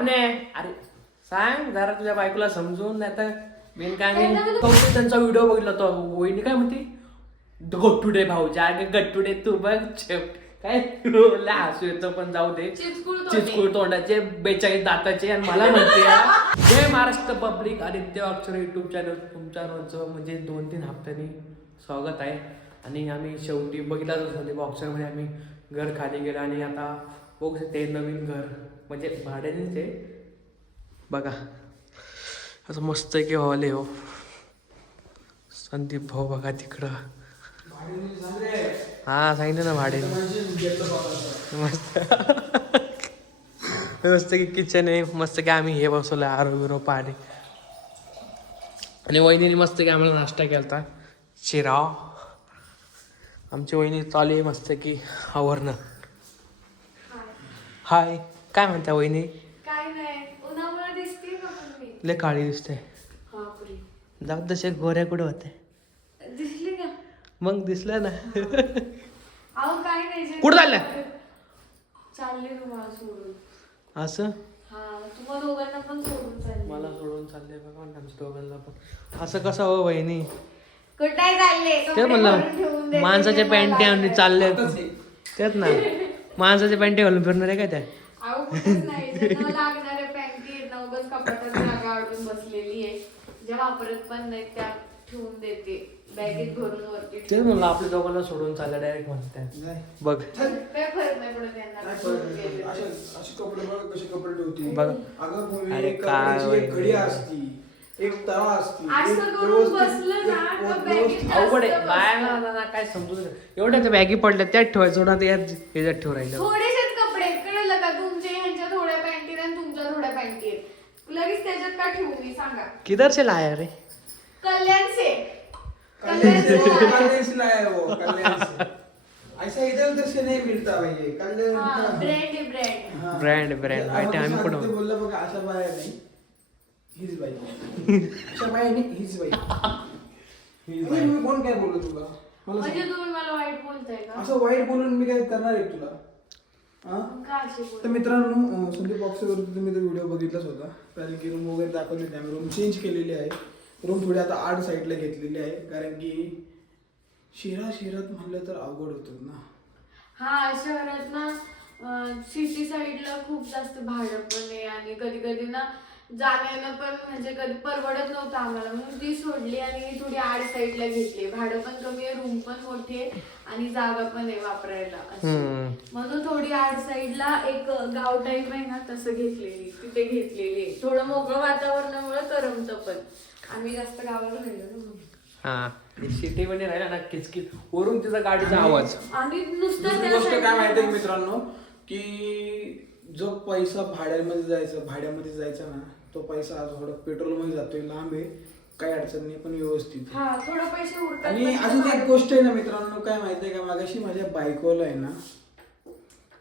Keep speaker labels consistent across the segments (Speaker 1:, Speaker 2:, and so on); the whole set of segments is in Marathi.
Speaker 1: आपणे अरे सांग जरा तुझ्या बायकोला समजून नाही तर बिन काय कौतुक त्यांचा व्हिडिओ बघितला तो वहिनी काय म्हणते? गट्टुडे भाऊ जागे गट्टुडे तू बघ शेवट काय? लय हसू येतं पण जाऊ दे.
Speaker 2: चिचकुळ तोंडी.
Speaker 1: चिचकुळ तोंडाचे बेचाळीस दाताचे आणि मला म्हणते जय महाराष्ट्र पब्लिक आदित्य अक्षर युट्यूब चॅनल तुमच्या रोजचं म्हणजे दोन तीन हप्त्यांनी स्वागत आहे. आणि आम्ही शेवटी बघितलाच होते बॉक्सरमध्ये आम्ही घर खाली गेलो आणि आता बघू शकते नवीन घर. म्हणजे भाड्यानेच? आहे बघा. असं मस्त आहे की हॉल आहे हो. संदीप भाऊ बघा तिकडं. हा सांगितलं ना भाडे मस्त. मस्त की किचन आहे. मस्त की आम्ही हे बसवलं आरो बिरो पाणी. आणि वहिनीने मस्त की आम्हाला नाश्ता केला शिरा आमची वहिनी चालू आहे मस्त की आवरणं. हाय. काय म्हणता वहिनी?
Speaker 2: काय नाही उन्हामुळे दिसते का पण मी
Speaker 1: लय काळी दिसते
Speaker 2: बापरे
Speaker 1: जाऊ तसे गोऱ्या कुठे होते
Speaker 2: दिसली का?
Speaker 1: मग दिसलं ना.
Speaker 2: अहो काय नाही जे-
Speaker 1: कुठं चालल्या?
Speaker 2: चालले तुम्हाला सोडून.
Speaker 1: असं?
Speaker 2: हा तुम्हाला दोघांना पण सोडून चालले.
Speaker 1: मला सोडून चाललंय बघा म्हणलं आमच्या दोघांना पण. असं कसं हो बहिणी
Speaker 2: कुठे चालले?
Speaker 1: ते
Speaker 2: कपडे भरून ठेवून
Speaker 1: म्हणलं
Speaker 2: देते
Speaker 1: माणसाचे पॅन्टी आणि. चालले तेच ना. माणसाचे पॅन्टी घालून फिरणार आहे काय त्या?
Speaker 2: लागणाऱ्या पॅन्टी आहेत ना उगाच कपाटात जागा अडून बसलेली आहे. ज्या वापरत पण नाही त्या ठेवून देते. बॅगेत भरून वरती
Speaker 1: तेच म्हणलं आपल्या दोघांना सोडून चाललं डायरेक्ट म्हणते. बघ.
Speaker 2: काय फरक नाही पडत त्यांना
Speaker 3: काय
Speaker 2: सोडून
Speaker 3: फरक नाही.
Speaker 2: गेले
Speaker 3: अशे
Speaker 2: तर.
Speaker 3: अशे कपडे बघ कसे कपडे ठेवते.
Speaker 1: बघ.
Speaker 3: अगं
Speaker 1: अरे
Speaker 3: एक
Speaker 1: काय
Speaker 3: कपड्याची एक
Speaker 1: वहिनी.
Speaker 3: घडी असती. एक तळा असती.
Speaker 2: असं
Speaker 3: एक
Speaker 2: करून
Speaker 3: व्यवस्थित-
Speaker 2: बसलं ना
Speaker 3: एक
Speaker 2: का
Speaker 3: व्यवस्थित-
Speaker 2: बॅगेत
Speaker 1: अवघड आहे. बायाला
Speaker 2: बसतं.
Speaker 1: ना काय समजून एवढ्या त्या बॅगी पडल्या त्यात ठेवायचं ते यात याच्यात ठेव राहिलं
Speaker 2: थोडेसेच कपडे आहेत, कळलं का तुमचे ह्यांच्या थोड्या पॅन्टी आणि तुमच्या थोड्या पॅन्टी आहेत लगेच त्याच्यात का ठेवू मी सांगा
Speaker 1: किधर से लाया रे
Speaker 2: कल्याण से
Speaker 3: कल्याण से
Speaker 2: कल्याण
Speaker 3: लाया वो, कल्याण से. ऐसा इधर उधर से नहीं मिलता भाई ये. कल्याण.
Speaker 2: ब्रँड ब्रँड
Speaker 3: हाँ.
Speaker 1: आम्ही
Speaker 3: कसं
Speaker 1: पण
Speaker 3: ते. बोललं बघा बाया नाही हीच बाई अशा बाया नाही हीच बाई अरे, मी कोण काय बोललो तुला मला
Speaker 2: म्हणजे
Speaker 3: सांग.
Speaker 2: तुम्ही मला वाईट बोलताय का
Speaker 3: असं वाईट बोलून मी काय करणार आहे तुला तर? मित्रांनो संदीप बॉक्सवरती तुम्ही तो व्हिडिओ बघितलाच होता. कारण की रूम वगैरे दाखवली होती आम्ही. रूम चेंज केलेली आहे. रूम थोडी आता आड साईडला घेतलेली आहे. कारण की शहरा शहरात म्हणलं तर अवघड होतं ना.
Speaker 2: हा शहरात ना सिटी साईडला खूप जास्त भाडं पण आहे. आणि कधी कधी ना जाण्याला पण म्हणजे कधी परवडत नव्हतं आम्हाला. म्हणून ती सोडली आणि थोडी आड साईडला घेतली. भाडं पण कमी आहे रूम पण मोठी आहे आणि जागा पण आहे वापरायला अशी.
Speaker 1: हम्म.
Speaker 2: म्हणून थोडी आड साईडला एक गाव टाईप आहे ना तसं घेतलेली तिथे घेतलेली आहे. थोडं मोकळं वातावरणामुळे करमतं पण आम्ही जास्त गावाला राहिलो ना म्हणून.
Speaker 1: हा सिटी मध्ये राहिला ना किचकिच वरून तिचा गाडीचा आवाज
Speaker 2: आणि नुसतं
Speaker 3: दुसरी
Speaker 2: त्या
Speaker 3: गोष्ट काय
Speaker 2: side ला-
Speaker 3: माहिती आहे मित्रांनो की जो पैसा भाड्यामध्ये जायचा भाड्यामध्ये जायचा ना तो पैसा आज थोडं पेट्रोलमध्ये जातोय लांब आहे काही अडचण नाही पण व्यवस्थित आहे.
Speaker 2: हा थोडं पैसे उरतात
Speaker 3: आणि
Speaker 2: पण
Speaker 3: अजून एक गोष्ट आहे ना मित्रांनो काय माहितीये का? मागाशी माझ्या बायकोला आहे ना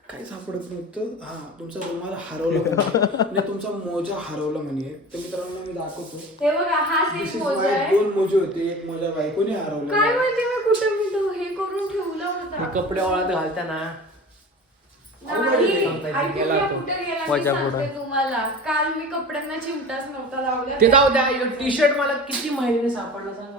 Speaker 3: काय सापडत नव्हतं हा तुमचा रुमाल हरवला म्हणे. आणि तुमचा मोजा हरवला म्हणे. तर मित्रांनो मी दाखवतो.
Speaker 2: हे बघा हाच
Speaker 3: This
Speaker 2: एक
Speaker 3: is
Speaker 2: मोजा
Speaker 3: why
Speaker 2: आहे.
Speaker 3: दोन मोजे होते. एक मोजा बायकोने हरवला.
Speaker 2: काय माहिती मी कुठं मी तो हे करून ठेवला होता.
Speaker 1: कपडे वाळत घालताना.
Speaker 2: नाही,
Speaker 1: सांगता येत नाही,
Speaker 2: ऐकून
Speaker 1: गेला
Speaker 2: घ्या
Speaker 1: तो.
Speaker 2: कुठं गेला मी
Speaker 1: वजा
Speaker 2: सांगते तुम्हाला काल मी कपड्यांना चिमटाच नव्हता लावला
Speaker 1: ते जाऊ द्या टी शर्ट मला किती महिन्याने सापडला सांगा.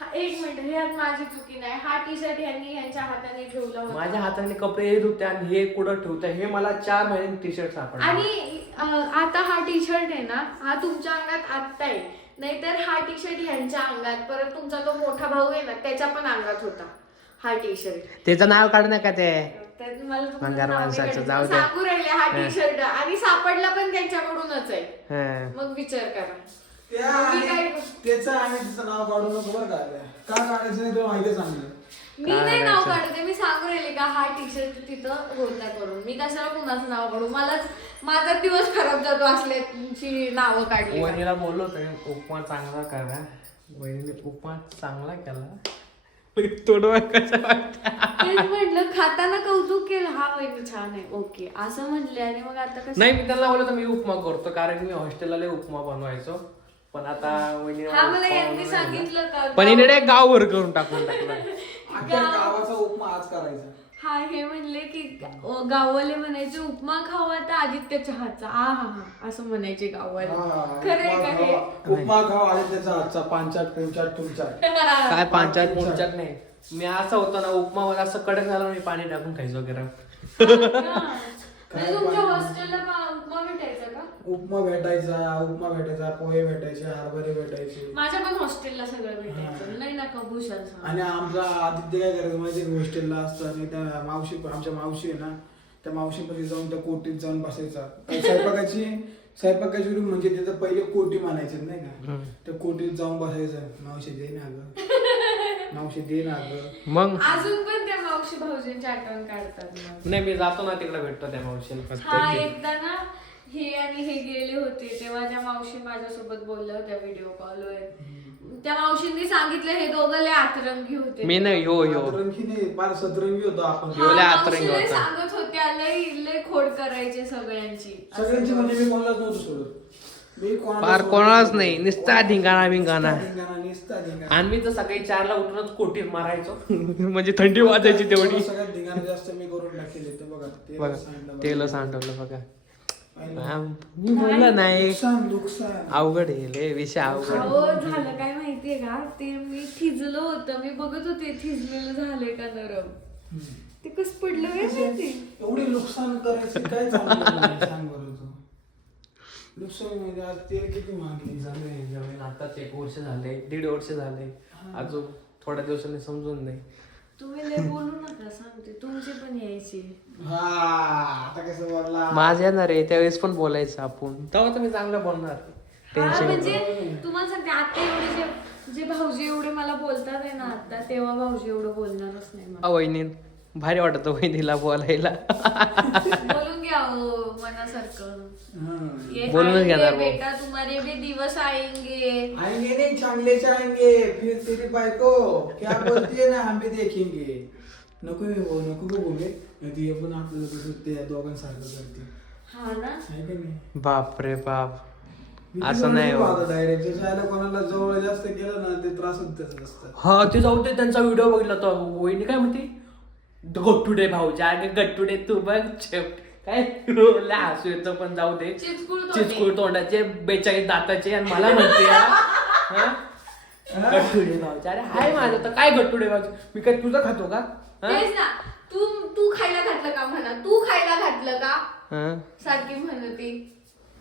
Speaker 2: हा, एक मिनिट हे यात माझी चुकी नाही. हा टी शर्ट यांनी यांच्या हाताने ठेवला होता.
Speaker 1: माझ्या हाताने कपडे येत होते आणि हे कुठं ठेवतं हे मला चार महिन्याने टी शर्ट सापडला.
Speaker 2: आणि अं, आता हा टी शर्ट आहे ना हा तुमच्या अंगात आत्ता आहे. नाहीतर हा टी शर्ट ह्यांच्या अंगात परत तुमचा तो मोठा भाऊ आहे ना त्याच्या पण अंगात होता हा टी शर्ट
Speaker 1: त्याचं नाव काढ नका ते.
Speaker 2: मला तुम्हाला
Speaker 1: भंगार
Speaker 2: नाव नाही
Speaker 1: माणसाचं. जाऊ दे.
Speaker 2: सांगू राहिले हा टी शर्ट आणि सापडला पण त्यांच्याकडूनच आहे.
Speaker 1: हा.
Speaker 2: मग विचार करा.
Speaker 3: त्या
Speaker 2: मी काय
Speaker 3: आणि त्याचं आणि तिचं नाव काढू नको बरं का. का काढायचं नाही तुला माहिती सांगलं
Speaker 2: मी नाही नाव. काढते. मी सांगू राहिले का हा टी शर्ट तिथं होता करून. मी कशाला कुणाचं नाव काढू? मलाच माझा दिवस खराब जातो असल्याची नावं काढली. का.
Speaker 1: वहिनीला बोललो होतो उपमा चांगला करा. वहिनीने उपमा चांगला केला. तोडवा कसा वाटतं.
Speaker 2: तेच म्हटलं खाताना कौतुक केलं. हा वहिनी छान आहे. ओके. असं म्हटले आणि मग आता कसं?
Speaker 1: नाही मी त्यांना बोललो मी उपमा करतो. कारण मी हॉस्टेलला लय उपमा बनवायचो. पण आता वहिनीने
Speaker 2: हा मला
Speaker 1: उपमा
Speaker 2: यांनी
Speaker 1: बनवायला
Speaker 2: सांगितलं का?
Speaker 1: पण हिने गावभर करून टाकून टाकलं.
Speaker 3: अख्ख्या गावाचा उपमा आज करायचा.
Speaker 2: हा हे म्हणले की गाववाले म्हणायचे उपमा खावा तर आदित्य चहाचा. आ हा हा असं म्हणायचे गाववाले.
Speaker 3: हा,
Speaker 2: खरंय
Speaker 3: उपमा
Speaker 2: का हे?
Speaker 3: खावा- उपमा खावा आणि त्याचा हातचा पांचाट पिंचाट तुमचाट
Speaker 1: काय पांचाट मुंचाट नाही. मी असं होतो ना उपमा मला असं कडक झाला मी पाणी टाकून खायचो वगैरे.
Speaker 2: म्हणजे तुमच्या हॉस्टेलला उपमा भेटायचा का?
Speaker 3: उपमा भेटायचा उपमा भेटायचा पोहे भेटायचे हरभरे भेटायचे.
Speaker 2: माझ्या पण हॉस्टेलला सगळं भेटायचं. नाही ना कबूशन
Speaker 3: आणि आमचा आदित्य काय करायचं माहिती हॉस्टेलला असतं आणि त्या मावशी आमच्या मावशी आहे ना त्या मावशीपाशी जाऊन त्या कोटीत जाऊन बसायचा. स्वयंपाकाची स्वयंपाकाची रूम म्हणजे तिथं पहिले कोटी मानायचे नाही का? त्या कोटीत जाऊन बसायचं. मावशी दे ना ग. मावशी दे ना ग.
Speaker 1: मग?
Speaker 2: अजून पण मावशी भाऊजींची आठवण काढतात मग.
Speaker 1: नाही मी जातो ना तिकडे भेटतो त्या मावशीला
Speaker 2: हा एकदा ना हे आणि हे गेले होते तेव्हा त्या मावशी माझ्यासोबत बोलल्या होत्या व्हिडिओ कॉलवर त्या मावशींनी सांगितलं हे दोघं लय आतरंगी होते.
Speaker 1: मी नाही हो हो
Speaker 3: सतरंगी नाही फार सतरंगी होतो आपण.
Speaker 2: हा,
Speaker 1: एवढ्या आतरंगी
Speaker 2: मावशी लय
Speaker 1: होत्या.
Speaker 2: सांगत होत्या लय लय खोड करायचे सगळ्यांची.
Speaker 3: सगळ्यांची म्हणजे मी कोणालाच नव्हतं सोडत. मी
Speaker 1: फार कोणालाच. नाही. नुसता धिंगाणा बिंगाणा.
Speaker 3: नुसता धिंगाणा, नुसता धिंगाणा.
Speaker 1: आणि मी तर सकाळी चारला उठूनच कोटीत मारायचो. म्हणजे थंडी वाजायची तेवढी.
Speaker 3: सगळ्यात धिंगाणा जास्त मी करून टाकेल ते बघा तेल
Speaker 1: बघा सांडवलं बघा. मी बोललं नाही. अवघड आहे लय विषय अवघड.
Speaker 2: झालं काय माहितीये का? ते मी थिजलं होतं मी बघत होते थिजलेलं झालंय का नरम. ते कस पडलं काय माहिती
Speaker 3: एवढी नुकसान करायची काय नुकसान म्हणजे आज तेल किती मागणी झाले
Speaker 1: नवीन आताच एक वर्ष झाले दीड वर्ष झाले. अजून थोड्या दिवसांनी समजून नाही.
Speaker 2: तुम्ही लय बोलू नका सांगते. तुमची पण यायची.
Speaker 3: हा आता कसं बोलला
Speaker 1: माझं येणार आहे त्यावेळेस पण बोलायचं आपण. तेव्हा तुम्ही चांगलं बोलणार.
Speaker 2: हा
Speaker 1: टेन्शन
Speaker 2: म्हणजे तुम्हाला सांगते आता एवढे जे जे भाऊजी एवढे मला बोलतात आहे ना आता तेव्हा भाऊजी एवढं बोलणारच नाही मला.
Speaker 1: वहिनी भारी वाटत वहिनीला बोलायला.
Speaker 2: हो मनासारखं.
Speaker 3: हा.
Speaker 2: ये
Speaker 1: बोलूनच
Speaker 2: आएंगे
Speaker 1: घेणार भाऊ.
Speaker 2: बेटा तुम्हारे भी दिवस आएंगे.
Speaker 3: आएंगे नहीं चांगले आएंगे. फिर तेरी बायको क्या बोलती है ना हम भी देखेंगे. नको मी बोल नको गो बोले. ती पण आपल्याला तसं त्या दोघांसारखं करते
Speaker 2: हा. ना?
Speaker 3: आहे का नाही?
Speaker 1: बाप रे बाप. असं नाही हो.
Speaker 3: डायरेक्ट जसं कोणाला जवळ जास्त केलं ना ते त्रास होत त्याचं असतं
Speaker 1: हा ते जाऊ दे त्यांचा व्हिडिओ बघितला तो. वहिनी काय म्हणते? गट्टुडे भाऊच्या अगे गट्टुडे तू बघ छेप काय? लय हसू येतं पण जाऊ दे.
Speaker 2: चिचकुळ तोंडी.
Speaker 1: चिचकुळ तोंडाचे बेचाळीस दाताचे आणि मला म्हणते हा? हा? गट्टुडे भाऊचे अरे हाय माझं तर काय गट्टुडे भाऊचे मी काय तुझं खातो का? हा?
Speaker 2: तेच ना. तू तू खायला घातलं का म्हणा? तू खायला घातलं का?
Speaker 1: हा?
Speaker 2: सारखी म्हणती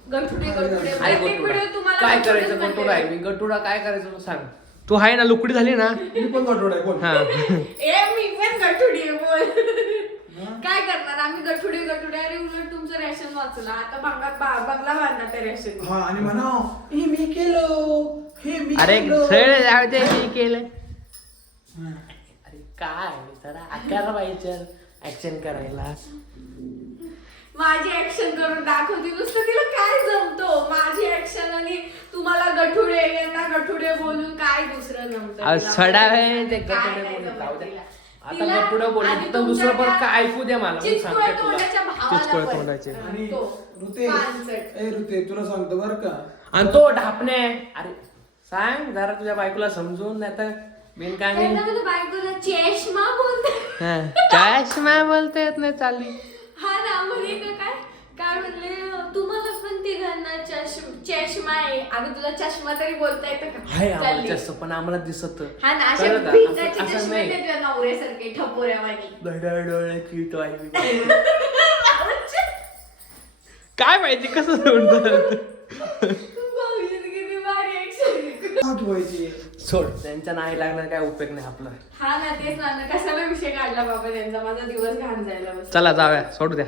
Speaker 2: गठुडे गठुडे.
Speaker 1: आहे
Speaker 2: प्रत्येक
Speaker 1: गट्टुडा
Speaker 2: व्हिडिओ तुम्हाला
Speaker 1: काय
Speaker 2: गठुडेच
Speaker 1: करायचं
Speaker 2: म्हणते.
Speaker 1: गट्टुडा आहे मी गट्टुडा काय करायचं तू सांग. तू आहे ना लुकडी झाली ना?
Speaker 3: मी पण कठोर आहे बोल.
Speaker 1: हा.
Speaker 2: ए मी पण गठुडी आहे बोल. काय करणार? आम्ही गठुडे गठुडे. अरे उलट तुमचं रेशन वाचलं. आता बंगला बा- बंगला बांधला त्या रेशन.
Speaker 3: हा आणि म्हणा हे मी केलो. हे मी
Speaker 1: अरे
Speaker 3: केलो."
Speaker 1: सळ जाऊ दे मी केलं.
Speaker 3: हा.
Speaker 1: अरे काय? जरा आकार पाहिजे ऍक्शन करायला.
Speaker 2: माझी ऍक्शन करून दाखवते. नुसतं तिला काय जमतो? माझी ऍक्शन आणि तुम्हाला गठुडे यांना गठुडे बोलून काय दुसरं जमतं?
Speaker 1: अहो,
Speaker 2: तिला?
Speaker 1: सडा आहे ते
Speaker 2: काय
Speaker 1: गठुडे
Speaker 2: नाही
Speaker 1: बोलून.
Speaker 2: जमत
Speaker 1: जाऊ दे.
Speaker 2: तिला.
Speaker 1: आता
Speaker 2: तिला
Speaker 1: गठुडे बोलले, दुसरं पण काय ऐकू दे मला, मी सांगते तुला. चिचकुळ्या. तोंडाचे.
Speaker 3: आणि
Speaker 2: तो.
Speaker 3: ऋते. ए ऋते तुला सांगतो बर का
Speaker 1: आणि तो ढापणे अरे सांग जरा तुझ्या बायकोला समजून नाही तर बिन काय नाही
Speaker 2: बायकोला चेष्मा बोलते
Speaker 1: हा. चष्मा बोलता येत नाही चालली
Speaker 2: हा ना म्हणे चष्म आहे. अगं तुला चष्मा तरी बोलता येतं का?
Speaker 1: आम्हाला
Speaker 2: चालली.
Speaker 1: जास्त पण आम्हाला दिसत.
Speaker 2: हा ना अशा
Speaker 1: कळलं का?
Speaker 2: भिंगाचे
Speaker 1: असं- असं
Speaker 2: चष्मे
Speaker 1: नाही.
Speaker 2: त्याच्या नवऱ्यासारखे ठपोऱ्यावानी.
Speaker 1: आहे काय माहिती कसं.
Speaker 3: आठवायची
Speaker 1: सोड त्यांच्या नाही लागणार काय उपयोग नाही आपला.
Speaker 2: हा ना तेच ना कशाला विषय काढला बाबा त्यांचा? माझा दिवस घाण जायला बस
Speaker 1: चला जाऊया सोडू द्या.